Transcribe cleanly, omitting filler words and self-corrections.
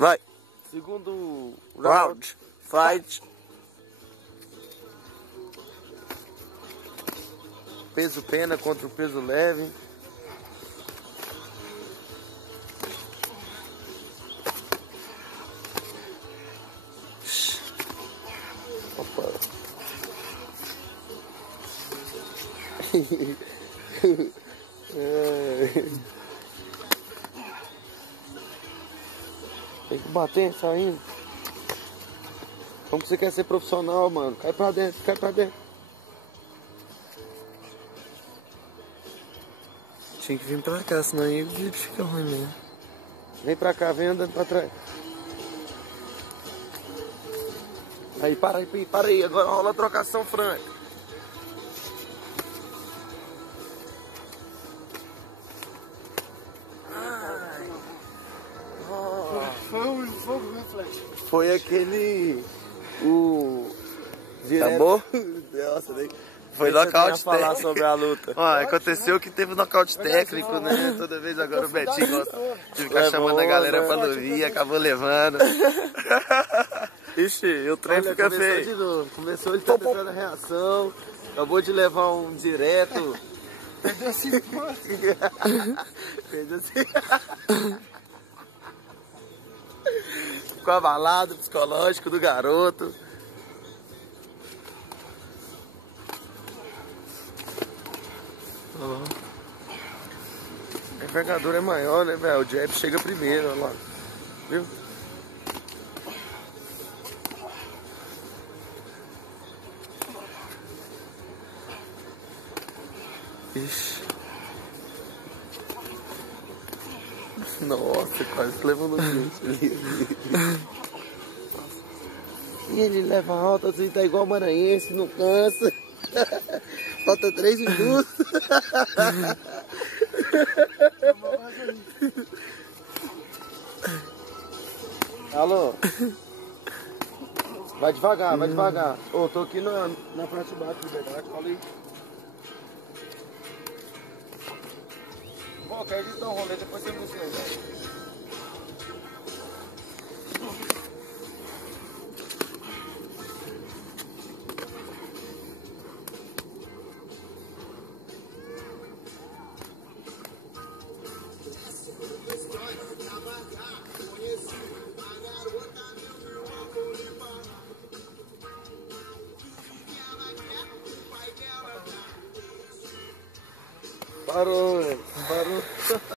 Vai. Segundo Round. Fight. Peso pena contra o peso leve. Opa. Tem que bater saindo. Como que você quer ser profissional, mano? Cai pra dentro, cai pra dentro. Tinha que vir pra cá, senão aí fica ruim mesmo. Vem pra cá, vem andando pra trás. Aí, para aí. Agora rola a trocação franca. Foi o reflexo. Foi aquele... O... Direto. Acabou? Nossa, nem... Foi Deixa eu nocaute falar técnico. sobre a luta. Ó, aconteceu que teve nocaute técnico, né? Toda vez agora o Betinho gosta de ficar chamando a galera pra não vir, acabou levando. Ixi, o trem Olha, fica começou feio. de novo. Começou, ele tá tentando a reação. Acabou de levar um direto. Perdeu 5 pontos. Fez assim. Ficou abalado, psicológico do garoto. A envergadura é maior, né, velho? O jab chega primeiro, olha lá. Viu? Ixi. Nossa, quase levou no chute ali. E ele leva alta assim, tá igual maranhense, não cansa. Falta 3 minutos. Alô? Vai devagar, vai devagar. Ô, tô aqui na parte de baixo, Liberdade, falei. Pô, quer editar um rolê, depois você me ensina. Parou, velho. Parou.